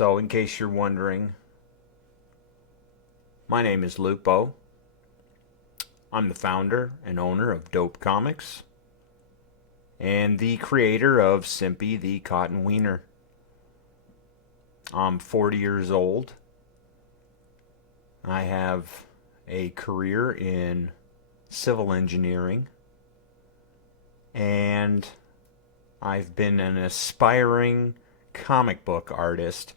So, in case you're wondering, my name is Lupo. I'm the founder and owner of Dope Comics and the creator of Simpy the Cotton Wiener. I'm 40 years old. I have a career in civil engineering, and I've been an aspiring comic book artist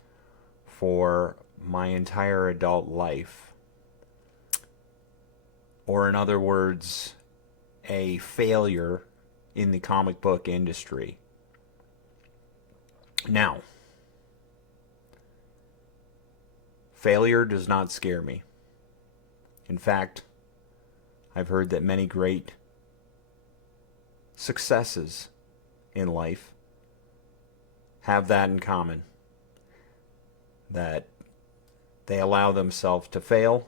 for my entire adult life. Or, in other words, a failure in the comic book industry. Now, failure does not scare me. In fact, I've heard that many great successes in life have that in common, that they allow themselves to fail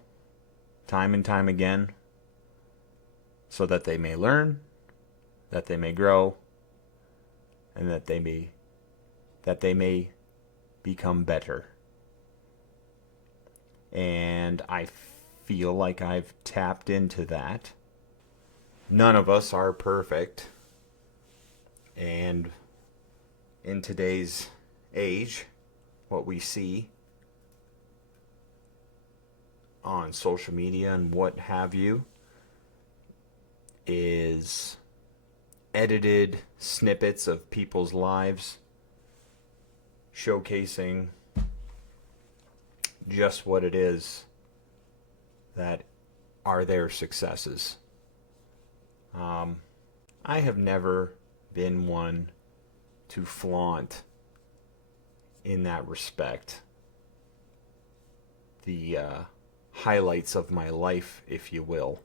time and time again so that they may learn, that they may grow, and that they may become better. And I feel like I've tapped into that. None of us are perfect. And in today's age, what we see on social media and what have you is edited snippets of people's lives showcasing just what it is that are their successes. I have never been one to flaunt in that respect the highlights of my life, if you will.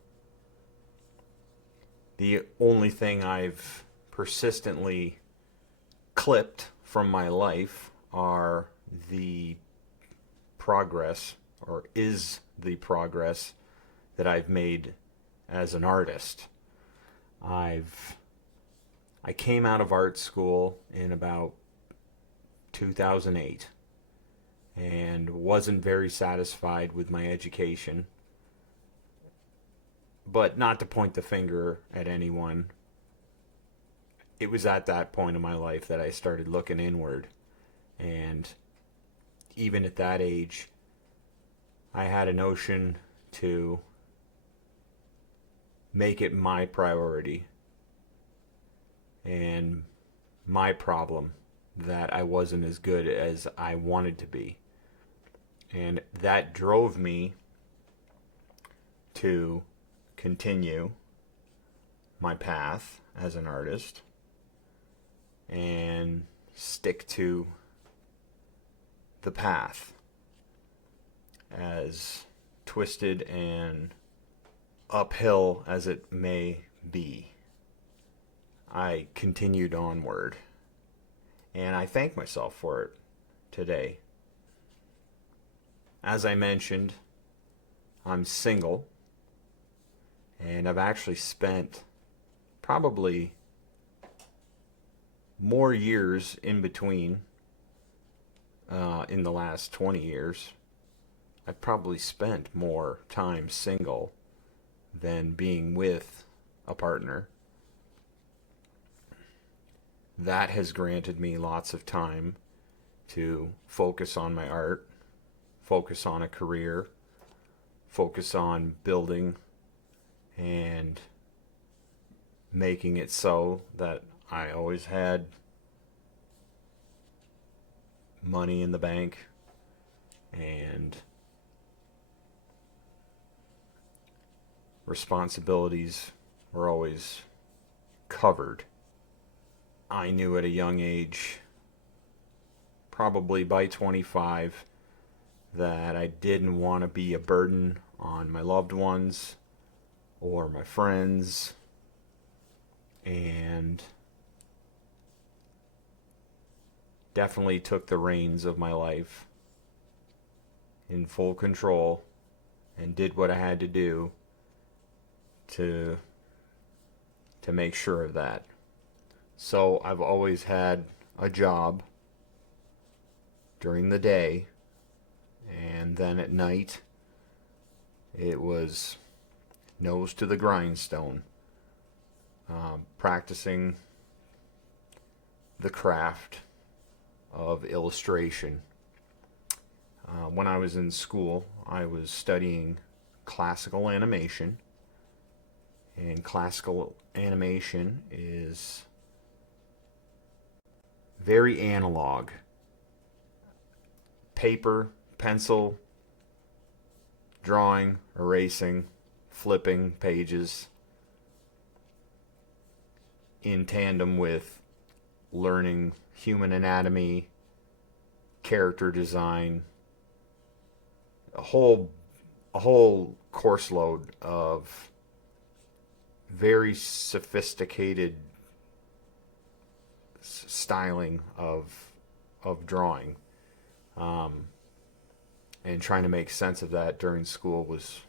The only thing I've persistently clipped from my life are the progress, or is the progress, that I've made as an artist. I came out of art school in about 2008 and wasn't very satisfied with my education. But not to point the finger at anyone, it was at that point in my life that I started looking inward. And even at that age, I had a notion to make it my priority and my problem that I wasn't as good as I wanted to be. And that drove me to continue my path as an artist and stick to the path, as twisted and uphill as it may be. I continued onward, and I thank myself for it today. As I mentioned, I'm single, and I've actually spent probably more years in between in the last 20 years. I've probably spent more time single than being with a partner. That has granted me lots of time to focus on my art, focus on a career, focus on building and making it so that I always had money in the bank and responsibilities were always covered. I knew at a young age, probably by 25, that I didn't want to be a burden on my loved ones or my friends, and definitely took the reins of my life in full control and did what I had to do to make sure of that. So I've always had a job during the day, and then at night it was nose to the grindstone, practicing the craft of illustration. When I was in school, I was studying classical animation, and classical animation is very analog. Paper, pencil, drawing, erasing, flipping pages in tandem with learning human anatomy, character design, a whole course load of very sophisticated styling of drawing, and trying to make sense of that during school was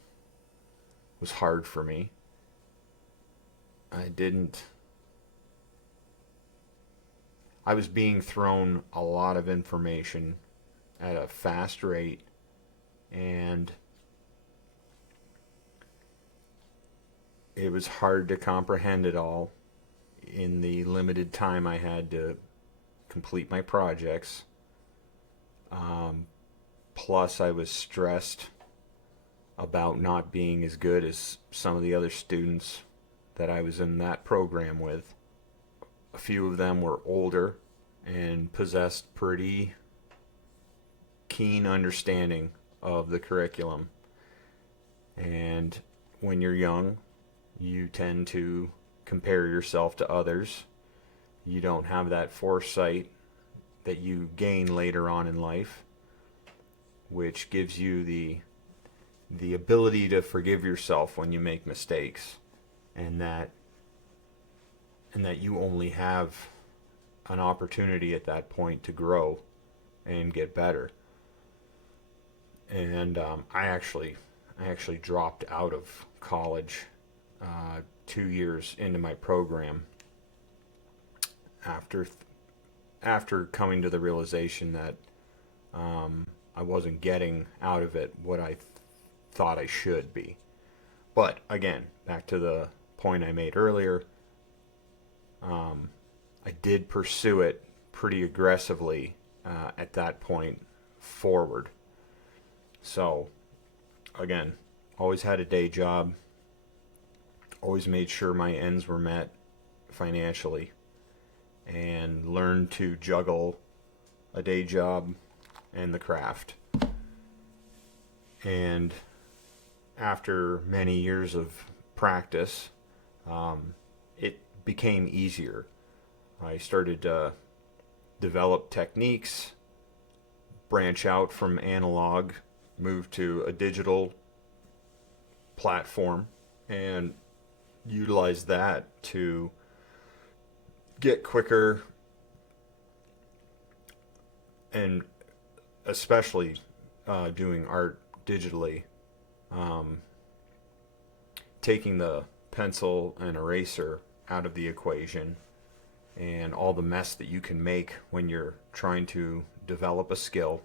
hard for me. I was being thrown a lot of information at a fast rate, and it was hard to comprehend it all in the limited time I had to complete my projects. Plus, I was stressed about not being as good as some of the other students that I was in that program with. A few of them were older and possessed pretty keen understanding of the curriculum. And when you're young, you tend to compare yourself to others. You don't have that foresight that you gain later on in life, which gives you the ability to forgive yourself when you make mistakes, and that you only have an opportunity at that point to grow and get better. And I actually dropped out of college 2 years into my program after coming to the realization that I wasn't getting out of it what I thought I should be. But again, back to the point I made earlier, I did pursue it pretty aggressively at that point forward. So again, always had a day job, always made sure my ends were met financially, and learned to juggle a day job and the craft. And after many years of practice, it became easier. I started to develop techniques, branch out from analog, move to a digital platform, and utilize that to get quicker, and especially doing art digitally, taking the pencil and eraser out of the equation and all the mess that you can make when you're trying to develop a skill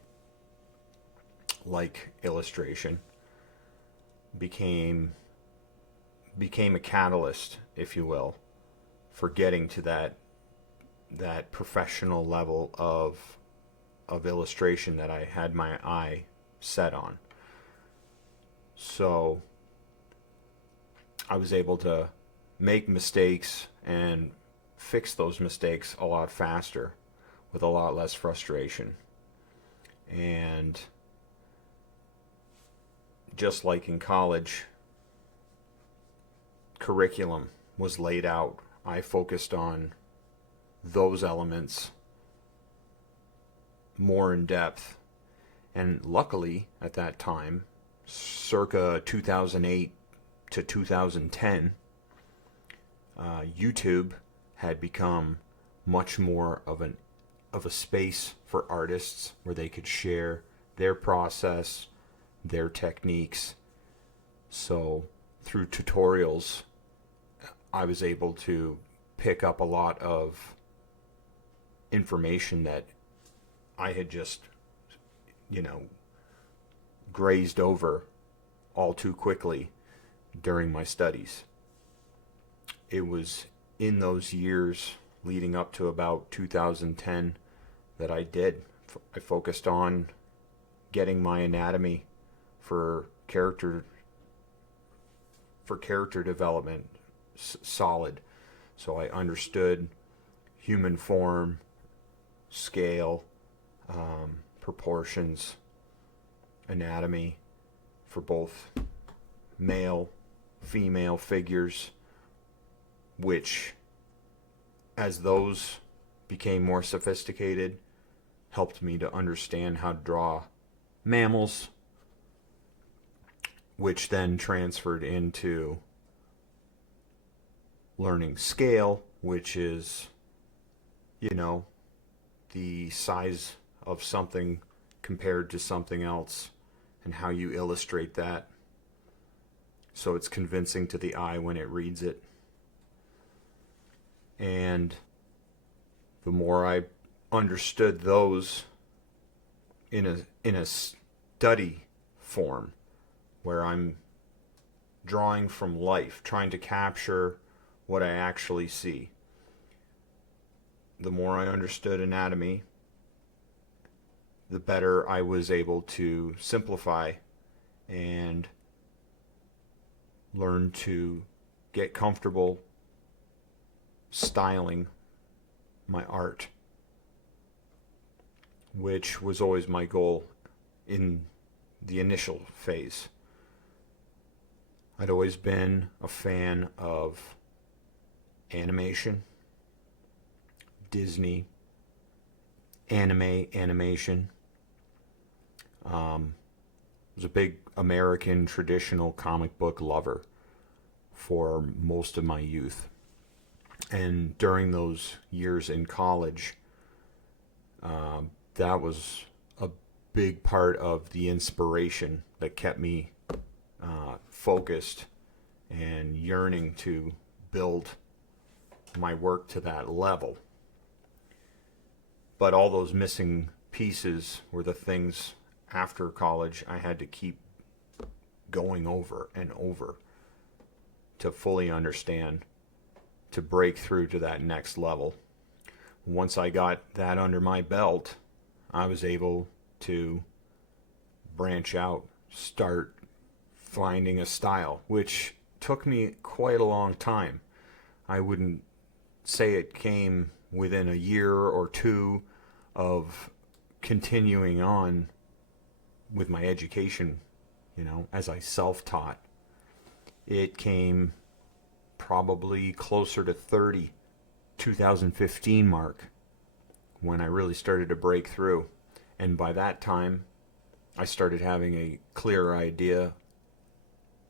like illustration became a catalyst, if you will, for getting to that professional level of illustration that I had my eye set on. So I was able to make mistakes and fix those mistakes a lot faster with a lot less frustration. And just like in college, curriculum was laid out. I focused on those elements more in depth. And luckily, at that time, circa 2008 to 2010, YouTube had become much more of a space for artists where they could share their process, their techniques. So through tutorials, I was able to pick up a lot of information that I had just you know, grazed over all too quickly during my studies. It was in those years leading up to about 2010 that I focused on getting my anatomy for character development solid. So I understood human form, scale, proportions, anatomy for both male, female figures, which, as those became more sophisticated, helped me to understand how to draw mammals, which then transferred into learning scale, which is, you know, the size of something compared to something else and how you illustrate that so it's convincing to the eye when it reads it. And the more I understood those in a study form, where I'm drawing from life, trying to capture what I actually see, the more I understood anatomy, the better I was able to simplify and learn to get comfortable styling my art, which was always my goal in the initial phase. I'd always been a fan of animation, Disney, animation. Was a big American traditional comic book lover for most of my youth. And during those years in college, that was a big part of the inspiration that kept me focused and yearning to build my work to that level. But all those missing pieces were the things after college I had to keep going over and over to fully understand, to break through to that next level. Once I got that under my belt, I was able to branch out, start finding a style, which took me quite a long time. I wouldn't say it came within a year or two of continuing on with my education, as I self-taught. It came probably closer to 2015 mark, when I really started to break through. And by that time, I started having a clearer idea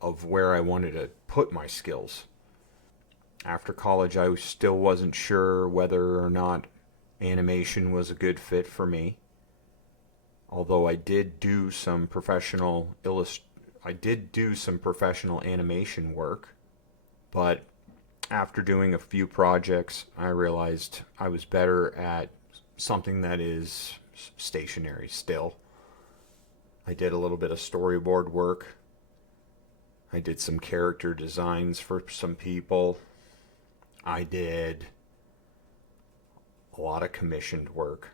of where I wanted to put my skills. After college, I still wasn't sure whether or not animation was a good fit for me. Although I did do some professional animation work, but after doing a few projects, I realized I was better at something that is stationary still. I did a little bit of storyboard work. I did some character designs for some people. I did a lot of commissioned work.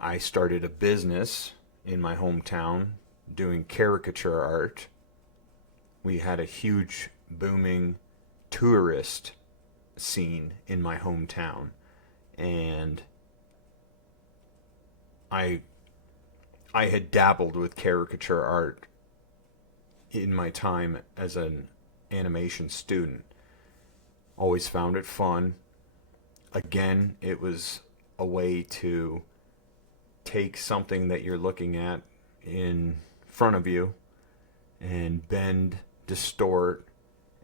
I started a business in my hometown doing caricature art. We had a huge booming tourist scene in my hometown, and I had dabbled with caricature art in my time as an animation student. Always found it fun. Again, it was a way to take something that you're looking at in front of you and bend, distort,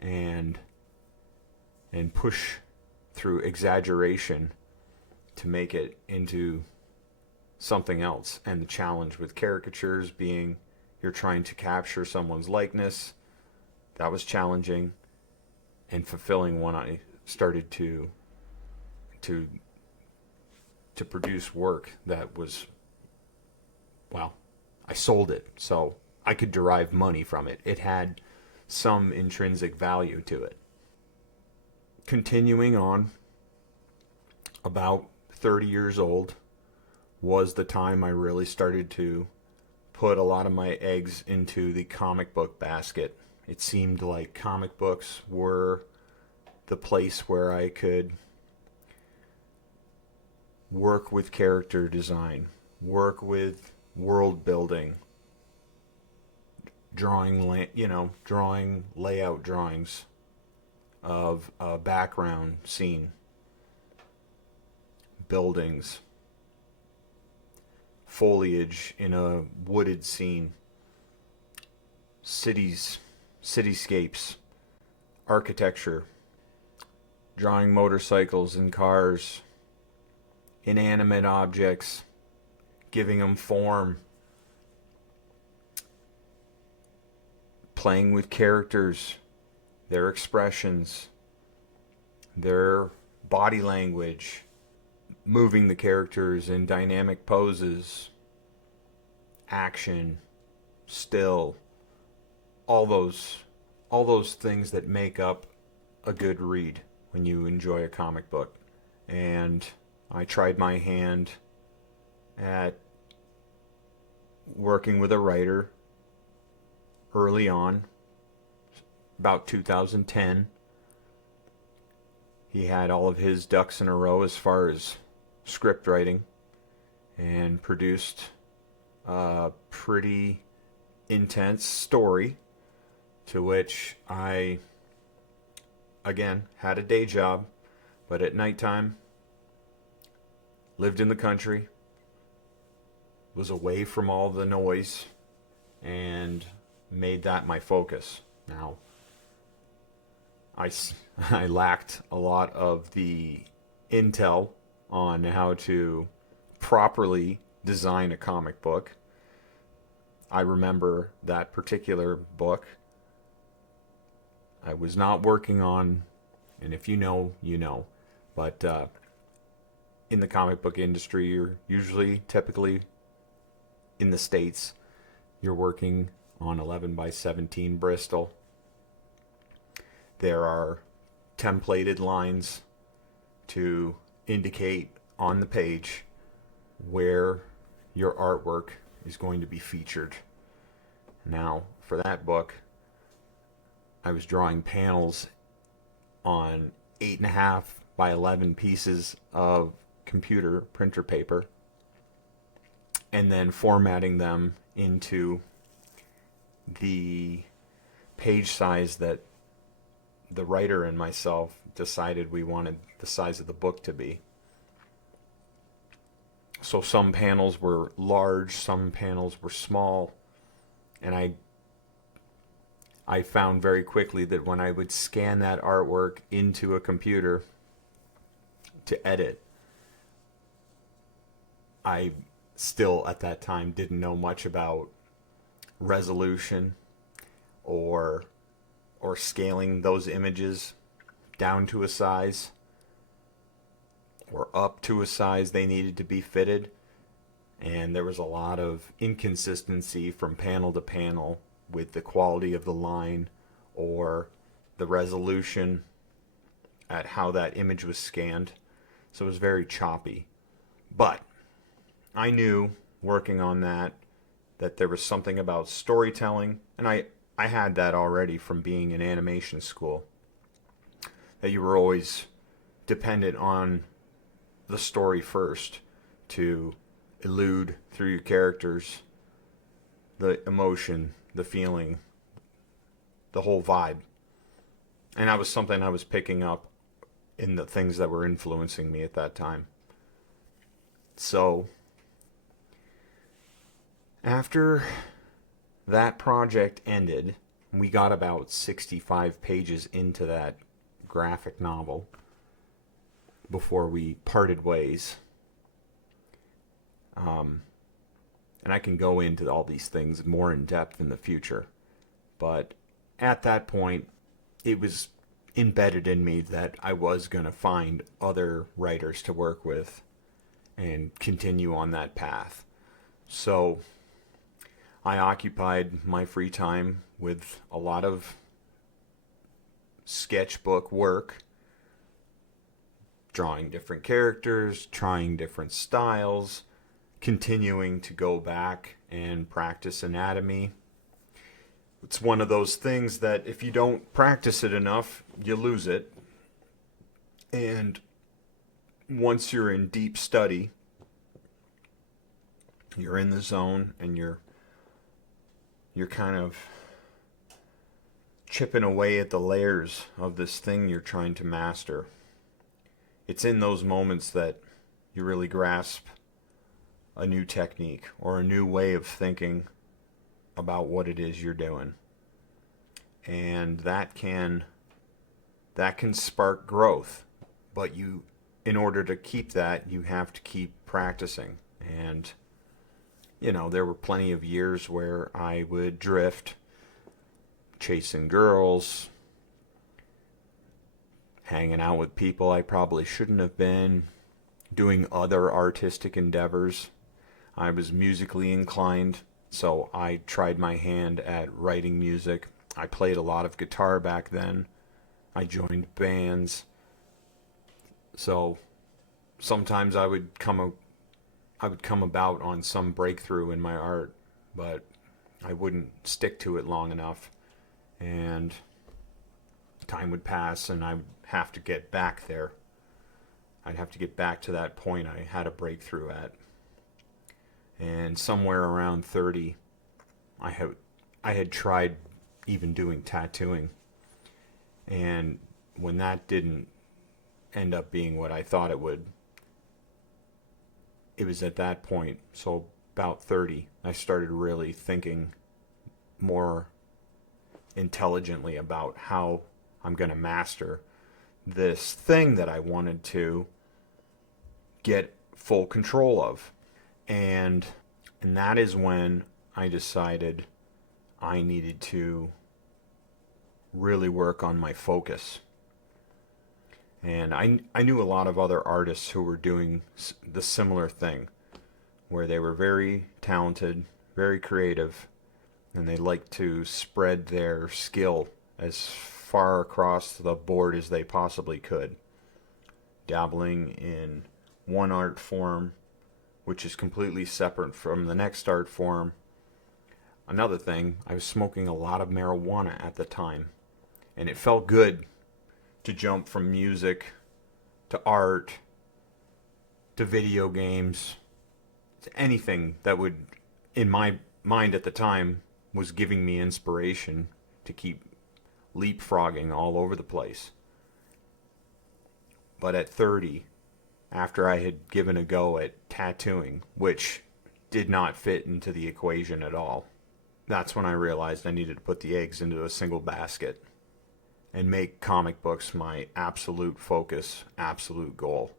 and push through exaggeration to make it into something else. And the challenge with caricatures being you're trying to capture someone's likeness. That was challenging and fulfilling when I started to to produce work that was, well, I sold it, so I could derive money from it. It had some intrinsic value to it. Continuing on, about 30 years old was the time I really started to put a lot of my eggs into the comic book basket. It seemed like comic books were the place where I could work with character design, work with world building, drawing layout drawings of a background scene, buildings, foliage in a wooded scene, cityscapes, architecture, drawing motorcycles and cars, inanimate objects, giving them form, playing with characters, their expressions, their body language, moving the characters in dynamic poses, action, still, all those things that make up a good read when you enjoy a comic book. And I tried my hand at working with a writer early on, about 2010. He had all of his ducks in a row as far as script writing, and produced a pretty intense story to which I, again, had a day job, but at nighttime, lived in the country, was away from all the noise, and made that my focus. Now, I lacked a lot of the intel on how to properly design a comic book. I remember that particular book I was not working on, and if you know, you know, but in the comic book industry, you're typically in the States, you're working on 11 by 17 Bristol. There are templated lines to indicate on the page where your artwork is going to be featured. Now, for that book, I was drawing panels on 8.5 by 11 pieces of computer printer paper, and then formatting them into the page size that the writer and myself decided we wanted the size of the book to be. So some panels were large, some panels were small, and I found very quickly that when I would scan that artwork into a computer to edit, I still at that time didn't know much about resolution or scaling those images down to a size or up to a size they needed to be fitted. And there was a lot of inconsistency from panel to panel with the quality of the line or the resolution at how that image was scanned. So it was very choppy. But I knew, working on that there was something about storytelling, and I had that already from being in animation school, that you were always dependent on the story first to elude through your characters the emotion, the feeling, the whole vibe. And that was something I was picking up in the things that were influencing me at that time. So after that project ended, we got about 65 pages into that graphic novel before we parted ways. And I can go into all these things more in depth in the future. But at that point, it was embedded in me that I was going to find other writers to work with. and continue on that path. So I occupied my free time with a lot of sketchbook work, drawing different characters, trying different styles, continuing to go back and practice anatomy. It's one of those things that if you don't practice it enough, you lose it. And once you're in deep study, you're in the zone and you're kind of chipping away at the layers of this thing you're trying to master. It's in those moments that you really grasp a new technique or a new way of thinking about what it is you're doing. And that can spark growth, but in order to keep that, you have to keep practicing. And there were plenty of years where I would drift, chasing girls, hanging out with people I probably shouldn't have been, doing other artistic endeavors. I was musically inclined, so I tried my hand at writing music. I played a lot of guitar back then. I joined bands. So sometimes I would come about on some breakthrough in my art, but I wouldn't stick to it long enough. And time would pass and I would have to get back there. I'd have to get back to that point I had a breakthrough at. And somewhere around 30, I had tried even doing tattooing. And when that didn't end up being what I thought it would, it was at that point, so about 30, I started really thinking more intelligently about how I'm going to master this thing that I wanted to get full control of. And that is when I decided I needed to really work on my focus. And I knew a lot of other artists who were doing the similar thing, where they were very talented, very creative, and they liked to spread their skill as far across the board as they possibly could, dabbling in one art form, which is completely separate from the next art form. Another thing, I was smoking a lot of marijuana at the time, and it felt good to jump from music to art to video games to anything that would, in my mind at the time, was giving me inspiration to keep leapfrogging all over the place. But at 30, after I had given a go at tattooing, which did not fit into the equation at all, that's when I realized I needed to put the eggs into a single basket and make comic books my absolute focus, absolute goal.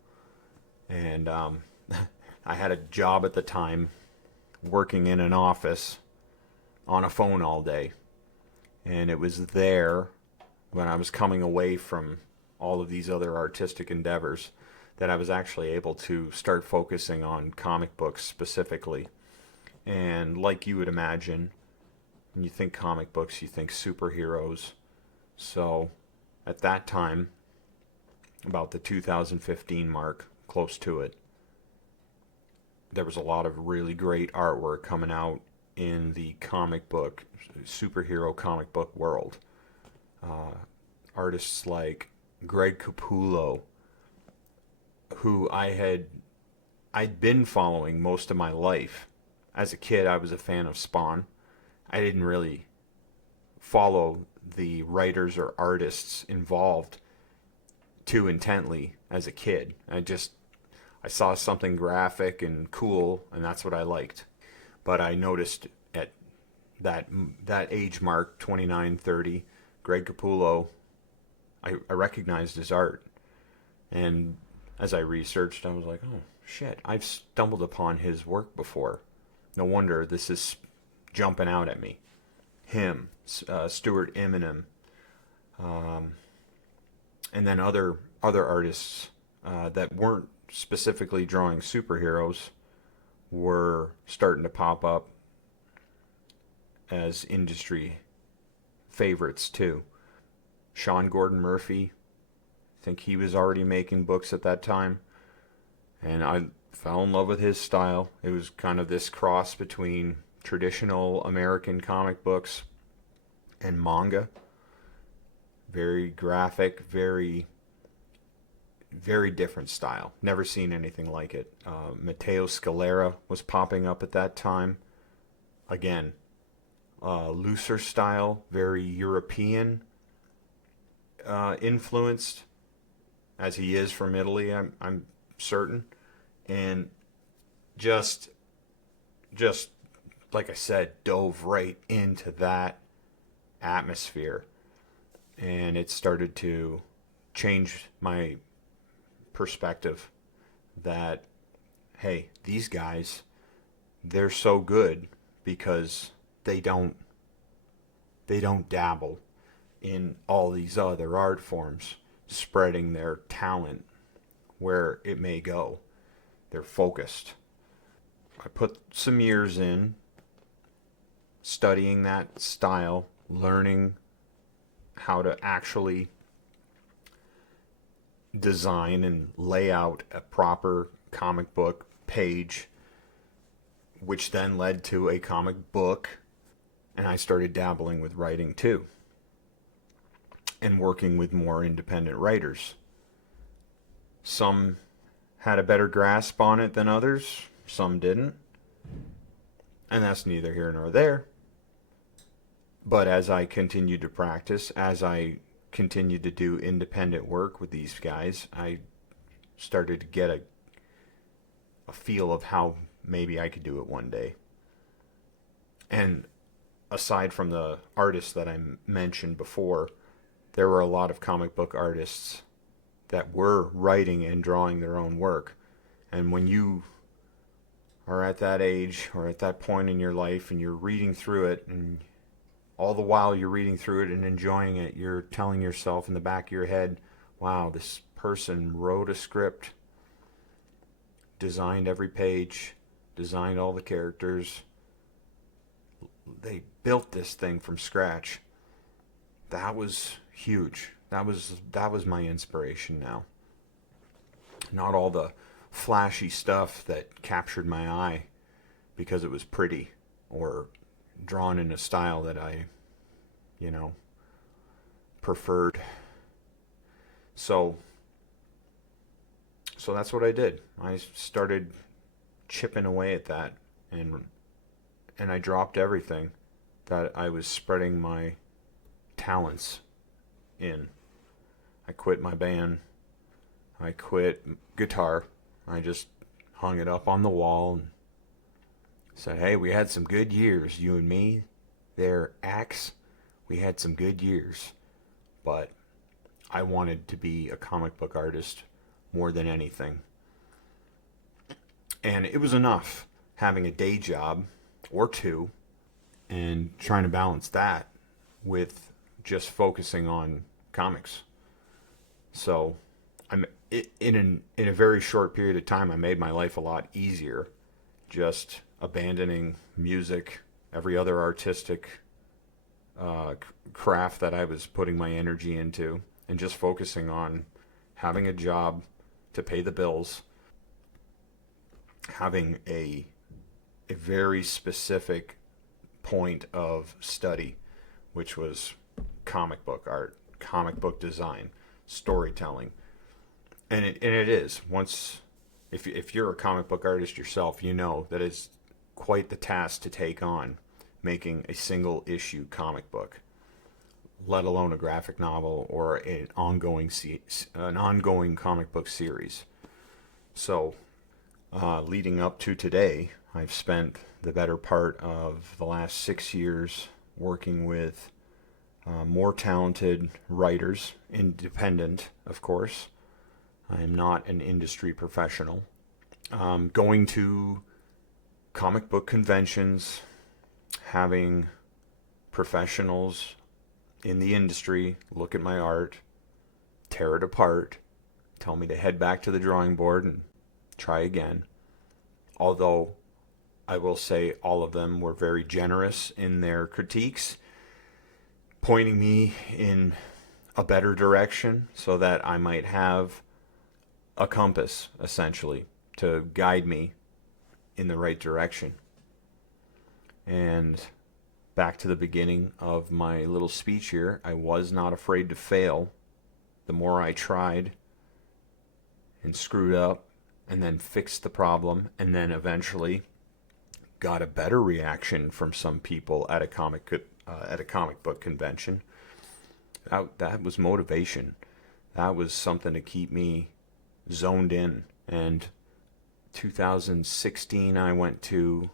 And I had a job at the time working in an office on a phone all day. And it was there, when I was coming away from all of these other artistic endeavors, that I was actually able to start focusing on comic books specifically. And like you would imagine, when you think comic books, you think superheroes. So at that time, about the 2015 mark, close to it, there was a lot of really great artwork coming out in the comic book, superhero comic book world. Artists like Greg Capullo, who I'd been following most of my life. As a kid, I was a fan of Spawn. I didn't really follow the writers or artists involved too intently as a kid. I saw something graphic and cool, and that's what I liked. But I noticed at that age mark, 29, 30, Greg Capullo, I recognized his art. And as I researched, I was like, oh, shit, I've stumbled upon his work before. No wonder this is jumping out at me. Him, Stuart Eminem, and then other artists that weren't specifically drawing superheroes, were starting to pop up as industry favorites too. Sean Gordon Murphy, I think he was already making books at that time, and I fell in love with his style. It was kind of this cross between traditional American comic books and manga. Very graphic, very different style. Never seen anything like it. Matteo Scalera was popping up at that time. Again, looser style, very European influenced, as he is from Italy, I'm certain. And just like I said, dove right into that atmosphere. And it started to change my perspective that, hey, these guys, they're so good because they don't dabble in all these other art forms, spreading their talent where it may go. They're focused. I put some years in studying that style, learning how to actually design and lay out a proper comic book page, which then led to a comic book, and I started dabbling with writing too, and working with more independent writers. Some had a better grasp on it than others, some didn't, and that's neither here nor there. But as I continued to practice, as I continued to do independent work with these guys, I started to get a feel of how maybe I could do it one day. And aside from the artists that I mentioned before, there were a lot of comic book artists that were writing and drawing their own work. And when you are at that age or at that point in your life and you're reading through it, and all the while you're reading through it and enjoying it, you're telling yourself in the back of your head, wow, this person wrote a script, designed every page, designed all the characters. They built this thing from scratch. That was huge. That was my inspiration now. Not all the flashy stuff that captured my eye because it was pretty or drawn in a style that I, preferred. So that's what I did. I started chipping away at that, and I dropped everything that I was spreading my talents in. I quit my band. I quit guitar. I just hung it up on the wall and said, hey, we had some good years, you and me. There, Axe, we had some good years. But I wanted to be a comic book artist more than anything. And it was enough having a day job or two and trying to balance that with just focusing on comics. So in a very short period of time, I made my life a lot easier, just abandoning music, every other artistic craft that I was putting my energy into, and just focusing on having a job to pay the bills, having a very specific point of study, which was comic book art, comic book design, storytelling. And it is. Once, if you're a comic book artist yourself, you know that it's quite the task to take on making a single issue comic book, let alone a graphic novel or an ongoing comic book series. So, leading up to today, I've spent the better part of the last 6 years working with more talented writers, independent, of course. I am not an industry professional. Going to comic book conventions, having professionals in the industry look at my art, tear it apart, tell me to head back to the drawing board and try again. Although I will say all of them were very generous in their critiques, pointing me in a better direction so that I might have a compass, essentially, to guide me in the right direction. And back to the beginning of my little speech here, I was not afraid to fail. The more I tried and screwed up and then fixed the problem and then eventually got a better reaction from some people at a comic book convention, that was motivation. That was something to keep me zoned in. And 2016 I went to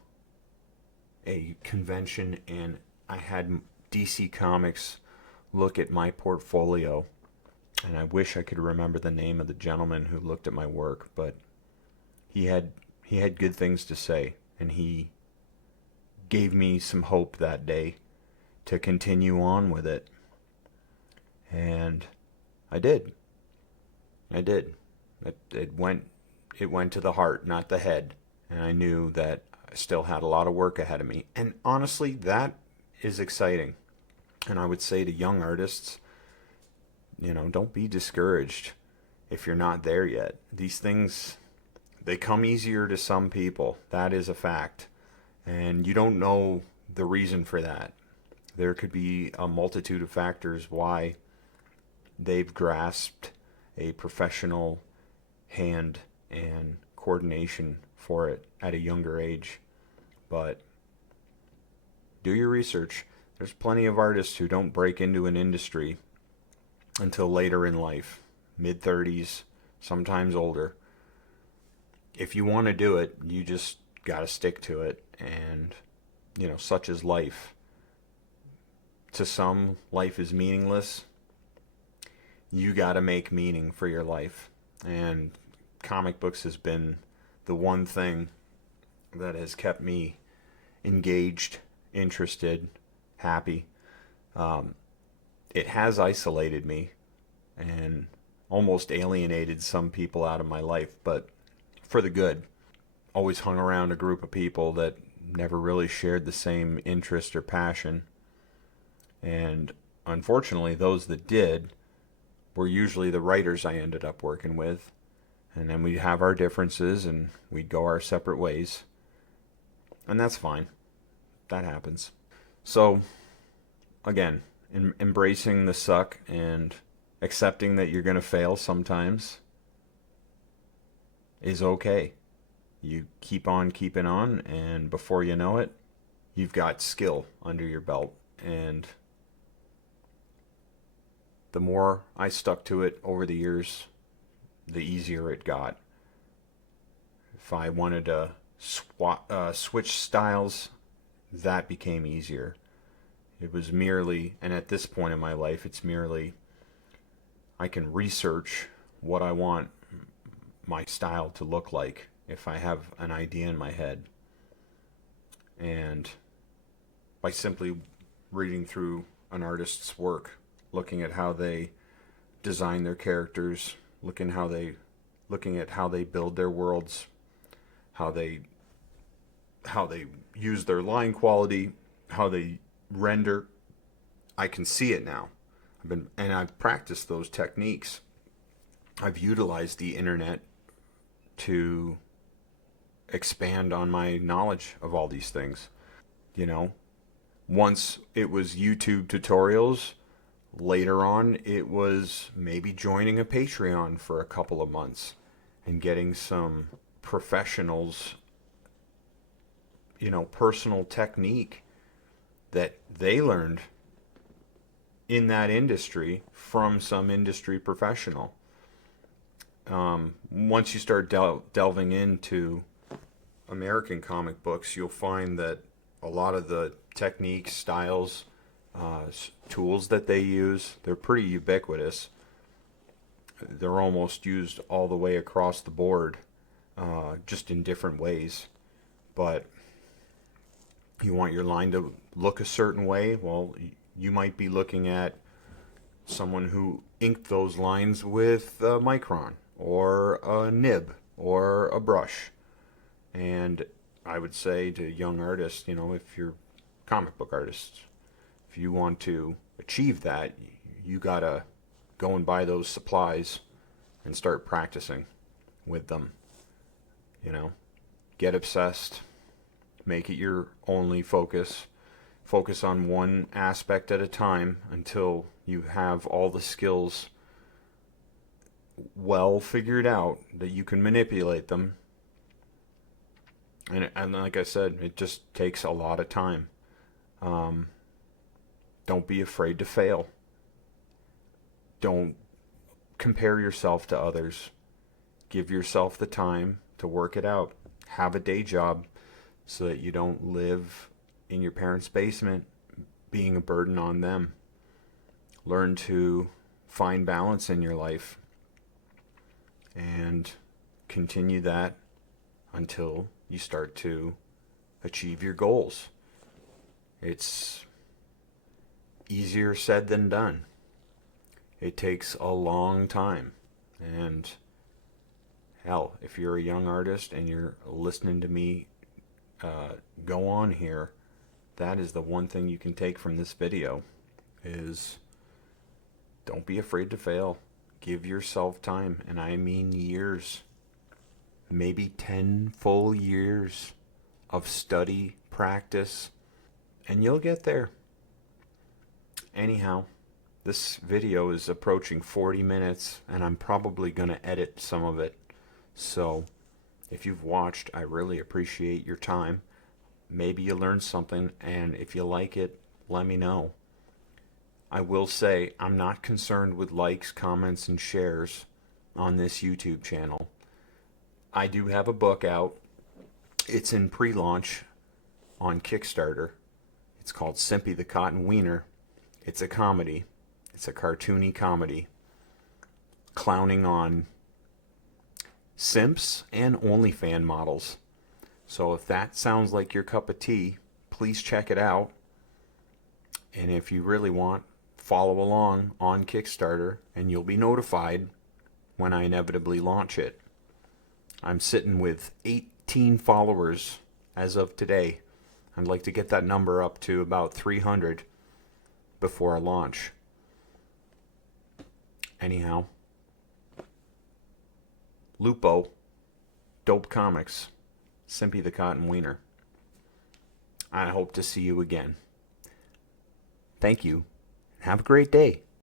a convention and I had DC Comics look at my portfolio, and I wish I could remember the name of the gentleman who looked at my work, but he had good things to say, and he gave me some hope that day to continue on with it. And I did. It went to the heart, not the head, and I knew that I still had a lot of work ahead of me. And honestly, that is exciting. And I would say to young artists, don't be discouraged if you're not there yet. These things, they come easier to some people. That is a fact. And you don't know the reason for that. There could be a multitude of factors why they've grasped a professional hand and coordination for it at a younger age. But do your research. There's plenty of artists who don't break into an industry until later in life, mid-30s, sometimes older. If you want to do it, you just got to stick to it. And, such is life. To some, life is meaningless. You got to make meaning for your life. And comic books has been the one thing that has kept me engaged, interested, happy. It has isolated me and almost alienated some people out of my life, but for the good. Always hung around a group of people that never really shared the same interest or passion. And unfortunately, those that did were usually the writers I ended up working with. And then we'd have our differences and we'd go our separate ways. And that's fine. That happens. So, again, embracing the suck and accepting that you're going to fail sometimes is okay. You keep on keeping on, and before you know it, you've got skill under your belt. And the more I stuck to it over the years, the easier it got. If I wanted to switch styles, that became easier. It was merely, and at this point in my life, it's merely I can research what I want my style to look like if I have an idea in my head. And by simply reading through an artist's work, looking at how they design their characters, looking at how they build their worlds, how they use their line quality, how they render, I can see it now. I've practiced those techniques. I've utilized the internet to expand on my knowledge of all these things. Once it was YouTube tutorials, later on it was maybe joining a Patreon for a couple of months and getting some professionals, personal technique that they learned in that industry from some industry professional. Once you start delving into American comic books, you'll find that a lot of the techniques, styles, tools that they use, they're pretty ubiquitous. They're almost used all the way across the board, just in different ways. But you want your line to look a certain way, well, you might be looking at someone who inked those lines with a micron or a nib or a brush. And I would say to young artists, if you're comic book artists, if you want to achieve that, you gotta go and buy those supplies and start practicing with them. Get obsessed, make it your only focus. Focus on one aspect at a time until you have all the skills well figured out that you can manipulate them. And like I said, it just takes a lot of time. Don't be afraid to fail. Don't compare yourself to others. Give yourself the time to work it out. Have a day job so that you don't live in your parents' basement being a burden on them. Learn to find balance in your life and continue that until you start to achieve your goals. It's easier said than done. It takes a long time. And hell, if you're a young artist and you're listening to me go on here, that is the one thing you can take from this video is don't be afraid to fail. Give yourself time, and I mean years, maybe 10 full years of study, practice, and you'll get there. Anyhow, this video is approaching 40 minutes, and I'm probably going to edit some of it. So if you've watched, I really appreciate your time. Maybe you learned something, and if you like it, let me know. I will say I'm not concerned with likes, comments, and shares on this YouTube channel. I do have a book out. It's in pre-launch on Kickstarter. It's called Simpy the Cotton Wiener. It's a comedy. It's a cartoony comedy clowning on simps and OnlyFans models. So if that sounds like your cup of tea, please check it out. And if you really want, follow along on Kickstarter and you'll be notified when I inevitably launch it. I'm sitting with 18 followers as of today. I'd like to get that number up to about 300 before I launch. Anyhow, Lupo, Dope Comics, Simpy the Cotton Wiener. I hope to see you again. Thank you. Have a great day.